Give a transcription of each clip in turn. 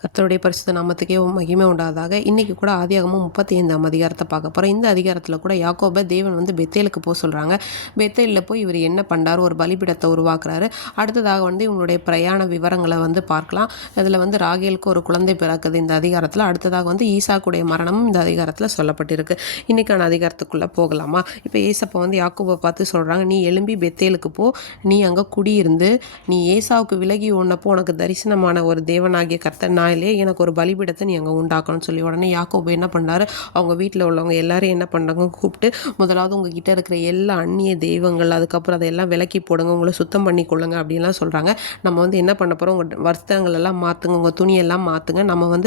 கர்த்தருடைய பரிசுத்த நாமத்துக்கே மகிமை உண்டாதாக. இன்றைக்கி கூட ஆதியாகமம் 35ஆம் அதிகாரத்தை பார்க்க போகிறோம். இந்த அதிகாரத்தில் கூட யாக்கோபை தேவன் பெத்தேலுக்கு போக சொல்கிறாங்க. பெத்தேலில் போய் இவர் என்ன பண்ணுறாரு, ஒரு பலிபீடத்தை உருவாக்குறாரு. அடுத்ததாக இவங்களுடைய பிரயாண விவரங்களை பார்க்கலாம். அதில் ராகேலுக்கு ஒரு குழந்தை பிறக்குது இந்த அதிகாரத்தில். அடுத்ததாக ஈசாக்குடைய மரணமும் இந்த அதிகாரத்தில் சொல்லப்பட்டிருக்கு. இன்றைக்கான அதிகாரத்துக்குள்ளே போகலாமா? இப்போ ஏசப்பா யாக்கோபை பார்த்து சொல்கிறாங்க, நீ எழும்பி பெத்தேலுக்கு போ, நீ அங்கே குடியிருந்து நீ ஏசாவுக்கு விலகி உன்னப்போ உனக்கு தரிசனமான ஒரு தேவனாகிய கர்த்தர் நாளிலே எனக்கு ஒரு பலிபீடத்தை நீ அங்கே உண்டாக்கணும்னு சொல்லி உடனே யாக்கோபு என்ன பண்ணாரு, அவங்க வீட்டில் உள்ளவங்க எல்லாரும் என்ன பண்ணுறாங்க, கூப்பிட்டு முதலாவது உங்ககிட்ட இருக்கிற எல்லா அந்நிய தெய்வங்கள், அதுக்கப்புறம் அதையெல்லாம் விலக்கி போடுங்க, உங்களை சுத்தம் பண்ணி கொள்ளுங்க அப்படின்லாம் சொல்கிறாங்க. நம்ம என்ன பண்ண போகிறோம், உங்கள் வஸ்திரங்கள் எல்லாம் மாற்றுங்க, உங்கள் துணியெல்லாம் மாற்றுங்க, நம்ம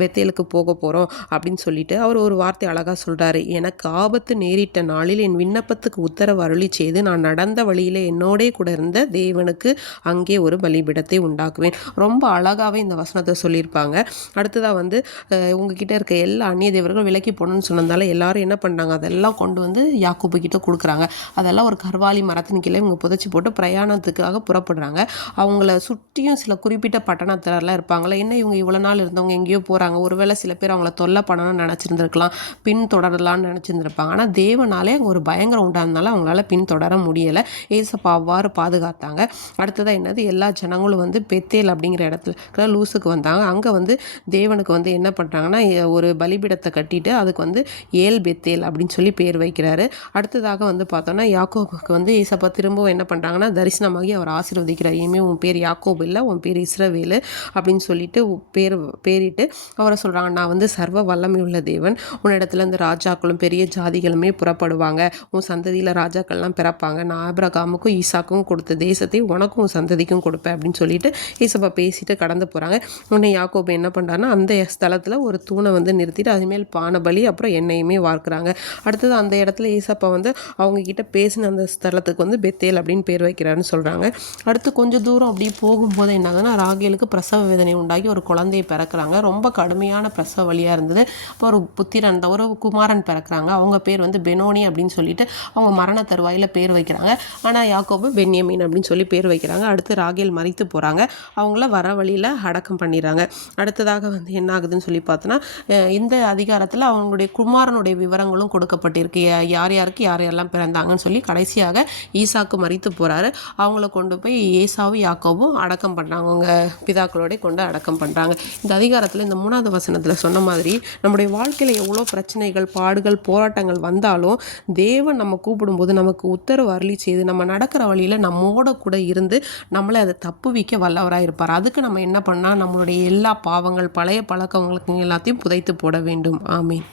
பெத்தேலுக்கு போக போகிறோம் அப்படின்னு சொல்லிட்டு அவர் ஒரு வார்த்தை அழகாக சொல்கிறாரு. எனக்கு ஆபத்து நேரிட்ட நாளில் என் விண்ணப்பத்துக்கு உத்தரவு அருளி செய்து நான் நடந்த வழியில் என்னோடே கூட இருந்த தேவனுக்கு அங்கே ஒரு பலிபீடத்தை உண்டாக்குவேன். ரொம்ப அழகாகவே இந்த வசனத்தை சொல்லியிருப்பாங்க. அடுத்ததாக உங்ககிட்ட இருக்க எல்லா அந்நிய தேவர்கள் விலக்கி போகணும்னு சொன்னதால எல்லாரும் என்ன பண்ணுறாங்க, அதெல்லாம் கொண்டு யாக்கோபு கிட்ட கொடுக்குறாங்க. அதெல்லாம் ஒரு கர்வாலி மரத்தின் கீழே இவங்க புதைச்சி போட்டு பிரயாணத்துக்காக புறப்படுறாங்க. அவங்கள சுற்றியும் சில குறிப்பிட்ட பட்டணத்திலலாம் இருப்பாங்களே, என்ன இவங்க இவ்வளோ நாள் இருந்தவங்க எங்கேயோ போகிறாங்க, ஒருவேளை சில பேர் அவங்கள தொல்லை பண்ணணும்னு நினச்சிருந்துருக்கலாம், பின் தொடரலான்னு நினச்சிருந்துருப்பாங்க. ஆனால் தேவனாலே அங்கே ஒரு பயங்கரம் உண்டானதுனால அவங்களால பின் தொடர முடியலை. ஏசப்பா அவ்வாறு பாதுகாத்தாங்க. அடுத்ததாக என்னது, எல்லா ஜனங்களும் பெத்தேல் அப்படிங்கிற இடத்துல லூஸுக்கு வந்தாங்க. அங்கே தேவனுக்கு என்ன பண்ணுறாங்கன்னா, ஒரு பலிபீடத்தை கட்டிட்டு அதுக்கு ஏல் பெத்தேல் அப்படின்னு சொல்லி பேர் வைக்கிறாரு. அடுத்ததாக பார்த்தோன்னா யாக்கோபுக்கு ஏசப்பா திரும்பவும் என்ன பண்ணுறாங்கன்னா, தரிசனமாகி அவர் ஆசீர்வதிக்கிறார். இனிமேல் உன் பேர் யாக்கோபு இல்லை, உன் பேர் இஸ்ரவேலு அப்படின்னு சொல்லிட்டு பேரிட்டு அவரை சொல்கிறாங்க, நான் சர்வ வல்லமை உள்ள தேவன், உன்னிடத்துல ராஜாக்களும் பெரிய ஜாதிகளுமே புறப்படுவாங்க, உன் சந்ததியில் ராஜாக்கள்லாம் பிறப்பாங்க, நான் ஆபிரகாமுக்கும் ஈசாக்கும் கொடுத்த தேசத்தை உனக்கும் உன் சந்ததிக்கும் கொடுப்பேன் அப்படின்னு சொல்லிட்டு ஏசப்பா பேசிட்டு கடந்து போகிறாங்க. உடனே யாக்கோபு என்ன பண்ணுறாருன்னா, அந்த ஸ்தலத்தில் ஒரு தூணை நிறுத்திட்டு அதுமேல் பானபலி அப்புறம் எண்ணெயுமே வார்க்குறாங்க. அடுத்தது அந்த இடத்துல ஏசப்பா அவங்கக்கிட்ட பேசின அந்த ஸ்தலத்துக்கு பெத்தேல் அப்படின்னு பேர் வைக்கிறாருன்னு சொல்கிறாங்க. அடுத்து கொஞ்சம் தூரம் அப்படி போகும்போது என்ன ஆகுதுன்னா, ராகேலுக்கு பிரசவ வேதனை உண்டாகி ஒரு குழந்தையை பிறக்கிறாங்க. ரொம்ப கடுமையான பிரசவ வழியாக இருந்தது. இப்போ ஒரு புத்திரன், ஒரு குமாரன் பிறக்கிறாங்க. அவங்க பேர் பெனோனி அப்படின்னு சொல்லிட்டு அவங்க மரண தருவாயில் பேர் வைக்கிறாங்க. ஆனால் யாக்கோபு பென்யமீன் அப்படின்னு சொல்லி பேர் வைக்கிறாங்க. அடுத்து ராகேல் மரித்து போகிறாங்க. அவங்கள வர வழியில் அடக்கம் பண்ணிடுறாங்க. அடுத்ததாக என்ன ஆகுதுன்னு சொல்லி பார்த்தோன்னா, இந்த அதிகாரத்தில் அவங்களுடைய குமாரனுடைய விவரங்களும் கொடுக்கப்பட்டிருக்கு. யார் யாருக்கு யார் யாரெல்லாம் பிறந்தாங்கன்னு சொல்லி. கடைசியாக ஈசாக்கு மரித்து போகிறாரு. அவங்கள கொண்டு போய் ஏசாவும் யாக்கோவும் அடக்கம் பண்ணுறாங்க. அவங்க பிதாக்களோட கொண்டு அடக்கம் பண்ணுறாங்க. இந்த அதிகாரத்தில் இந்த 3வது வசனத்தில் சொன்ன மாதிரி நம்முடைய வாழ்க்கையில் எவ்வளோ பிரச்சனைகள், பாடுகள், போராட்டங்கள் வந்தாலும் தேவன் நம்ம கூப்பிடும்போது நமக்கு உத்தரவு அருளி செய்து நம்ம நடக்கிற வழியில் நம்மோட கூட இருந்து நம்மளை அதை தப்புவிக்க வல்லவராக இருப்பார். அதுக்கு நம்ம என்ன பண்ணால், நம்மளுடைய எல்லா பாவங்கள், பழைய பழக்கங்களுக்கு எல்லாத்தையும் புதைத்து போட வேண்டும். ஆமீன்.